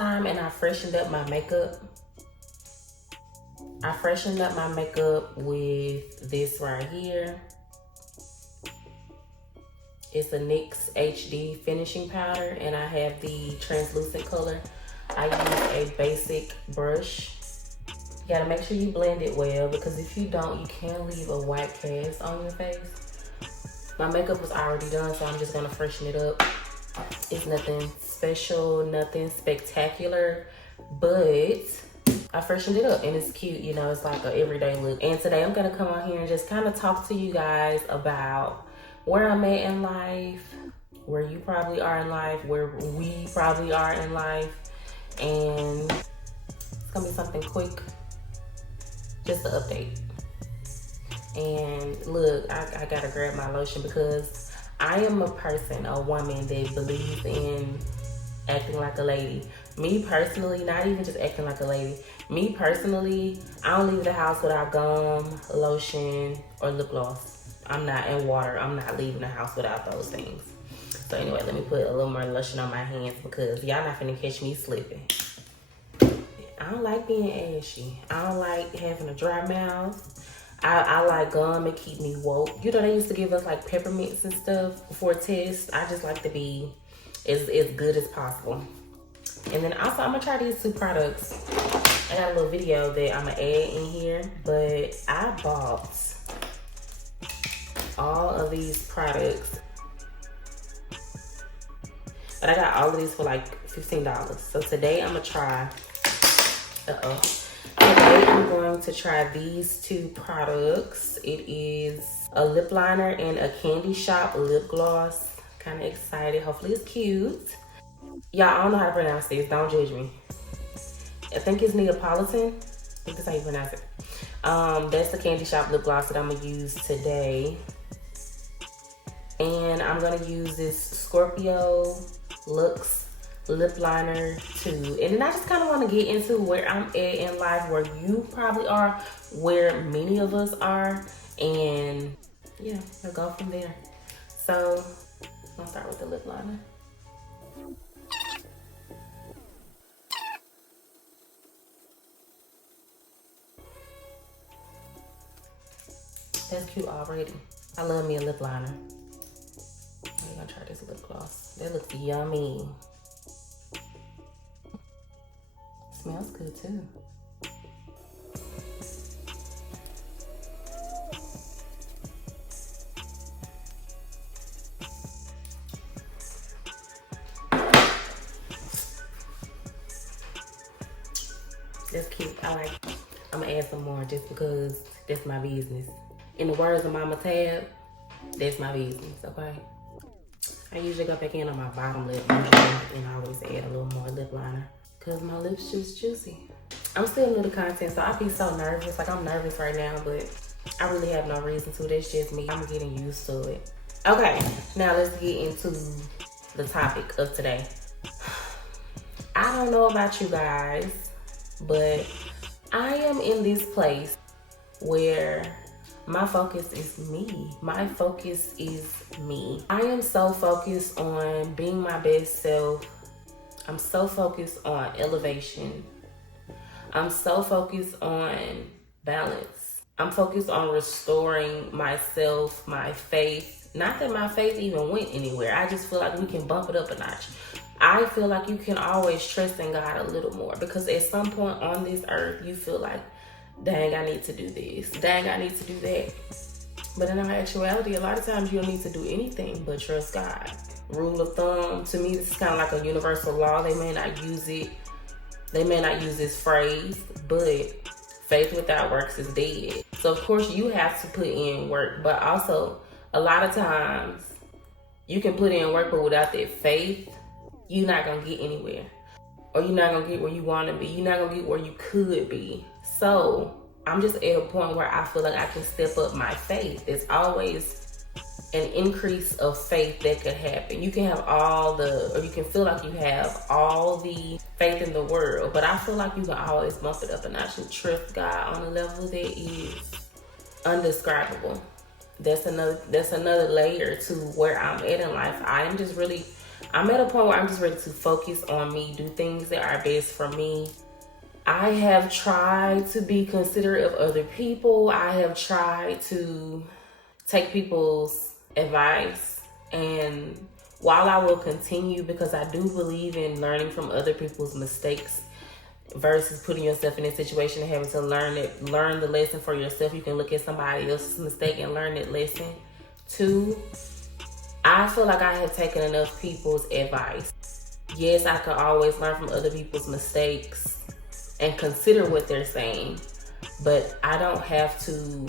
time and I freshened up my makeup. I freshened up my makeup with this right here. It's a NYX HD finishing powder, and I have the translucent color. I use a basic brush. You gotta make sure you blend it well, because if you don't, you can leave a white cast on your face. My makeup was already done, so I'm just gonna freshen it up. It's nothing special, nothing spectacular, but I freshened it up and it's cute. You know, it's like an everyday look. And today I'm gonna come on here and just kind of talk to you guys about where I'm at in life, where you probably are in life, where we probably are in life. And it's gonna be something quick, just an update. And look, I gotta grab my lotion because I am a person, a woman that believes in acting like a lady. Me personally, not even just acting like a lady. Me personally, I don't leave the house without gum, lotion, or lip gloss. I'm not in water. I'm not leaving the house without those things. So anyway, let me put a little more lotion on my hands because y'all not finna catch me slipping. I don't like being ashy. I don't like having a dry mouth. I like gum. It keep me woke. You know, they used to give us like peppermints and stuff before tests. I just like to be as good as possible. And then also, I'm gonna try these two products. I got a little video that I'm gonna add in here, but I bought all of these products. But I got all of these for like $15. So today I'm gonna try, Today I'm going to try these two products. It is a lip liner and a Candy Shop lip gloss. Kind of excited. Hopefully it's cute. Y'all, I don't know how to pronounce this. Don't judge me. I think it's Neapolitan. I think that's how you pronounce it. That's the Candy Shop lip gloss that I'm gonna use today. And I'm gonna use this Scorpio Luxe lip liner too. And then I just kind of want to get into where I'm at in life, where you probably are, where many of us are, and yeah, we'll go from there. So I'll start with the lip liner. That's cute already. I love me a lip liner. I'm gonna try this lip gloss. That looks yummy. Smells good too. That's cute. I like it. I'm gonna add some more just because that's my business. In the words of Mama Tab, that's my business, okay? I usually go back in on my bottom lip and I always add a little more lip liner because my lips just juicy. I'm still new to content, so I be so nervous. Like, I'm nervous right now, but I really have no reason to. That's just me. I'm getting used to it. Okay, now let's get into the topic of today. I don't know about you guys, but I am in this place where my focus is me. My focus is me. I am so focused on being my best self. I'm so focused on elevation. I'm so focused on balance. I'm focused on restoring myself, my faith. Not that my faith even went anywhere. I just feel like we can bump it up a notch. I feel like you can always trust in God a little more, because at some point on this earth, you feel like, dang, I need to do this. Dang, I need to do that. But in actuality, a lot of times you don't need to do anything but trust God. Rule of thumb, to me, this is kind of like a universal law. They may not use it. They may not use this phrase, but faith without works is dead. So of course you have to put in work, but also a lot of times you can put in work, but without that faith, you're not gonna get anywhere. Or you're not gonna get where you wanna be. You're not gonna get where you could be. So I'm just at a point where I feel like I can step up my faith. It's always an increase of faith that could happen. You can have or you can feel like you have all the faith in the world, but I feel like you can always bump it up a notch and trust God on a level that is undescribable. That's another layer to where I'm at in life. I am just really I'm at a point where I'm just ready to focus on me, do things that are best for me. I have tried to be considerate of other people. I have tried to take people's advice. And while I will continue, because I do believe in learning from other people's mistakes versus putting yourself in a situation and having to learn the lesson for yourself. You can look at somebody else's mistake and learn that lesson too. I feel like I have taken enough people's advice. Yes, I can always learn from other people's mistakes and consider what they're saying, but I don't have to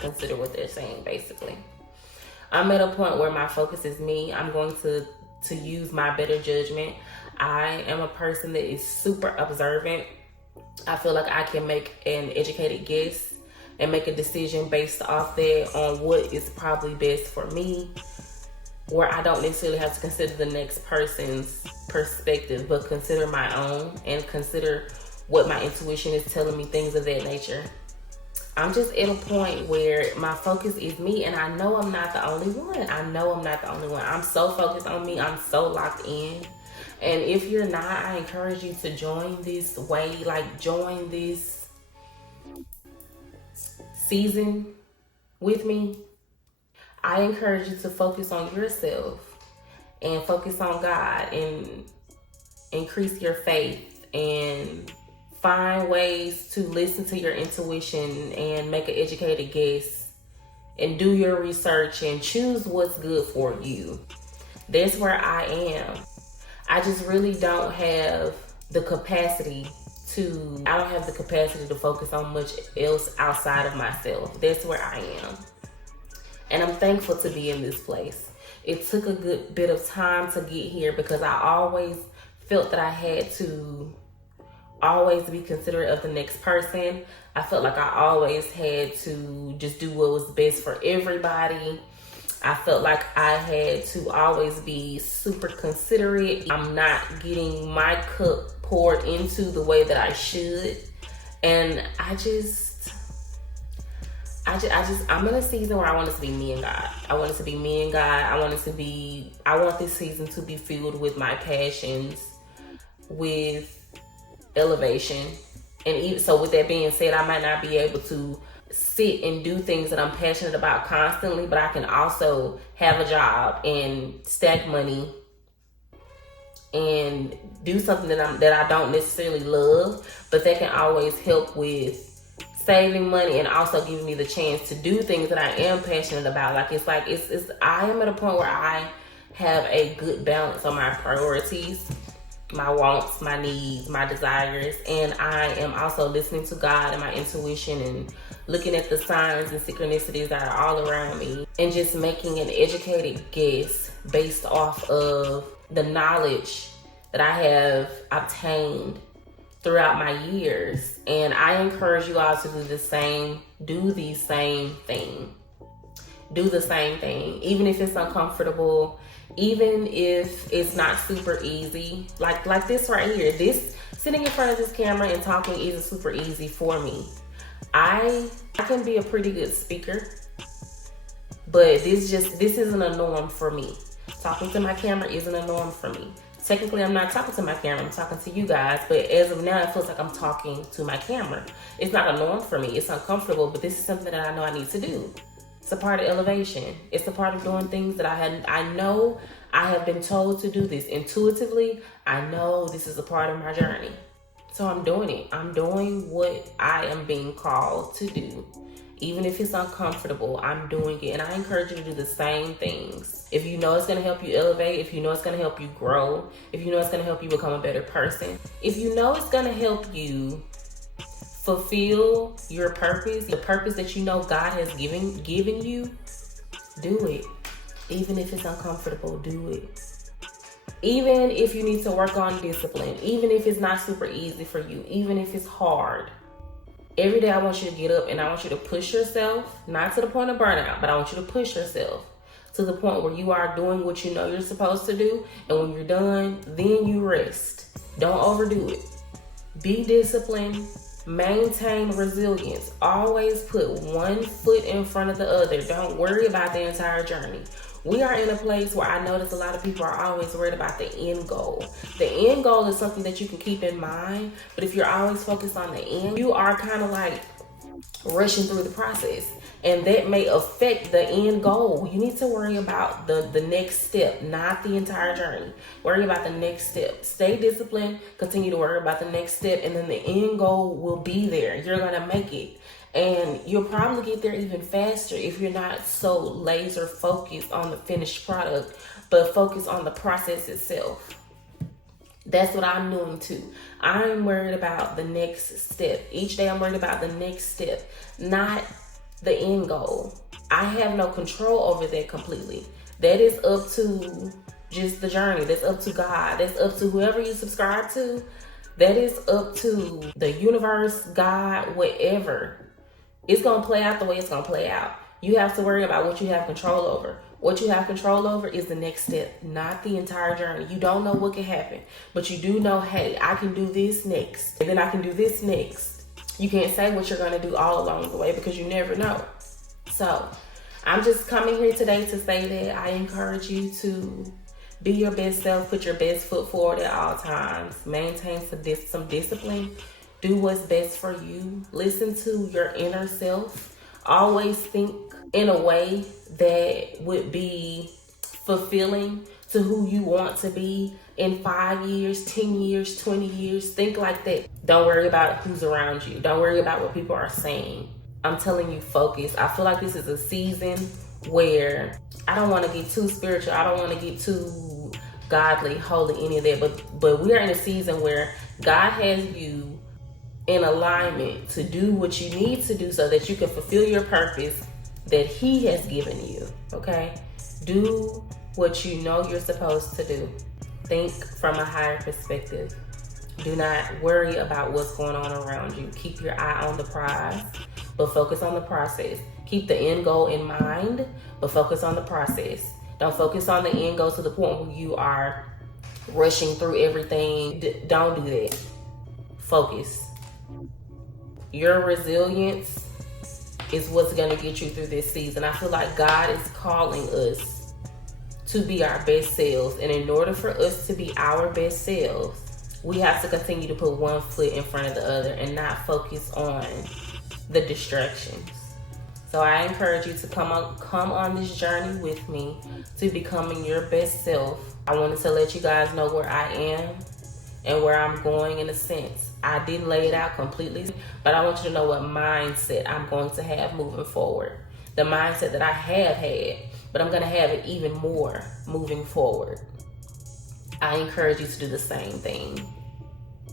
consider what they're saying, basically. I'm at a point where my focus is me. I'm going to use my better judgment. I am a person that is super observant. I feel like I can make an educated guess and make a decision based off that on what is probably best for me, where I don't necessarily have to consider the next person's perspective, but consider my own and consider what my intuition is telling me, things of that nature. I'm just at a point where my focus is me, and I know I'm not the only one. I'm so focused on me. I'm so locked in. And if you're not, I encourage you to join this way, like join this season with me. I encourage you to focus on yourself and focus on God and increase your faith and find ways to listen to your intuition and make an educated guess and do your research and choose what's good for you. That's where I am. I just really don't have the capacity to focus on much else outside of myself. That's where I am. And I'm thankful to be in this place. It took a good bit of time to get here because I always felt that I had to always be considerate of the next person. I felt like I always had to just do what was best for everybody. I felt like I had to always be super considerate. I'm not getting my cup poured into the way that I should. And I'm in a season where I want it to be me and God. I want this season to be filled with my passions, with elevation. And even so, with that being said, I might not be able to sit and do things that I'm passionate about constantly, but I can also have a job and stack money and do something that I don't necessarily love, but that can always help with saving money and also giving me the chance to do things that I am passionate about. I am at a point where I have a good balance on my priorities, my wants, my needs, my desires, and I am also listening to God and my intuition and looking at the signs and synchronicities that are all around me and just making an educated guess based off of the knowledge that I have obtained throughout my years. And I encourage you all to do the same thing. Do the same thing, even if it's uncomfortable, even if it's not super easy. Like this right here, this sitting in front of this camera and talking isn't super easy for me. I can be a pretty good speaker, but this isn't a norm for me. Talking to my camera isn't a norm for me. Technically, I'm not talking to my camera, I'm talking to you guys, but as of now, it feels like I'm talking to my camera. It's not a norm for me, it's uncomfortable, but this is something that I know I need to do. It's a part of elevation. It's a part of doing things that I know I have been told to do this. Intuitively, I know this is a part of my journey. So I'm doing it. I'm doing what I am being called to do. Even if it's uncomfortable, I'm doing it. And I encourage you to do the same things. If you know it's going to help you elevate, if you know it's going to help you grow, if you know it's going to help you become a better person, if you know it's going to help you fulfill your purpose, the purpose that you know God has given you, do it. Even if it's uncomfortable, do it. Even if you need to work on discipline, even if it's not super easy for you, even if it's hard. Every day I want you to get up and I want you to push yourself, not to the point of burnout, but I want you to push yourself to the point where you are doing what you know you're supposed to do. And when you're done, then you rest. Don't overdo it. Be disciplined. Maintain resilience. Always put one foot in front of the other. Don't worry about the entire journey. We are in a place where I notice a lot of people are always worried about the end goal. The end goal is something that you can keep in mind, but if you're always focused on the end, you are kind of like rushing through the process, and that may affect the end goal. You need to worry about the next step, not the entire journey. Worry about the next step. Stay disciplined, continue to worry about the next step, and then the end goal will be there. You're gonna make it, and you'll probably get there even faster if you're not so laser focused on the finished product, but focus on the process itself. That's what I'm doing too. I'm worried about the next step. Each day I'm worried about the next step, not the end goal. I have no control over that completely. That is up to just the journey. That's up to God. That's up to whoever you subscribe to. That is up to the universe, God, whatever. It's going to play out the way it's going to play out. You have to worry about what you have control over. What you have control over is the next step, not the entire journey. You don't know what can happen, but you do know, hey, I can do this next, and then I can do this next. You can't say what you're going to do all along the way because you never know. So I'm just coming here today to say that I encourage you to be your best self, put your best foot forward at all times, maintain some discipline, do what's best for you, listen to your inner self, always think in a way that would be fulfilling to who you want to be in 5 years, 10 years, 20 years. Think like that. Don't worry about who's around you. Don't worry about what people are saying. I'm telling you, focus. I feel like this is a season where I don't want to get too spiritual. I don't want to get too godly, holy, any of that. But we are in a season where God has you in alignment to do what you need to do so that you can fulfill your purpose that He has given you, okay? Do what you know you're supposed to do. Think from a higher perspective. Do not worry about what's going on around you. Keep your eye on the prize, but focus on the process. Keep the end goal in mind, but focus on the process. Don't focus on the end goal to the point where you are rushing through everything. Don't do that. Focus. Your resilience is what's going to get you through this season. I feel like God is calling us to be our best selves. And in order for us to be our best selves, we have to continue to put one foot in front of the other and not focus on the distractions. So I encourage you to come on this journey with me to becoming your best self. I wanted to let you guys know where I am and where I'm going in a sense. I didn't lay it out completely, but I want you to know what mindset I'm going to have moving forward. The mindset that I have had, but I'm going to have it even more moving forward. I encourage you to do the same thing.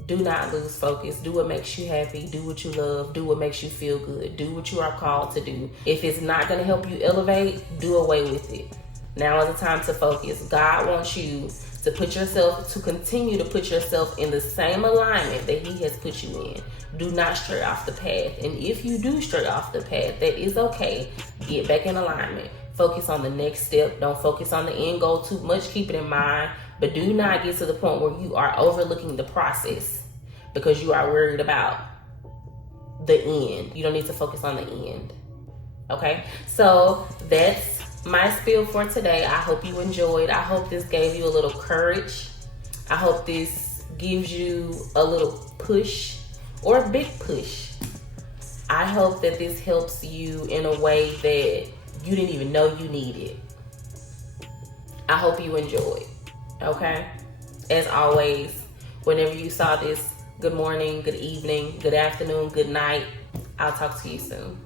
Do not lose focus. Do what makes you happy. Do what you love. Do what makes you feel good. Do what you are called to do. If it's not going to help you elevate, do away with it. Now is the time to focus. God wants you to continue to put yourself in the same alignment that He has put you in. Do not stray off the path. And if you do stray off the path, that is okay. Get back in alignment. Focus on the next step. Don't focus on the end goal too much. Keep it in mind. But do not get to the point where you are overlooking the process because you are worried about the end. You don't need to focus on the end. Okay? So that's my spiel for today. I hope you enjoyed. I hope this gave you a little courage. I hope this gives you a little push or a big push. I hope that this helps you in a way that you didn't even know you needed. I hope you enjoyed. Okay? As always, whenever you saw this, good morning, good evening, good afternoon, good night. I'll talk to you soon.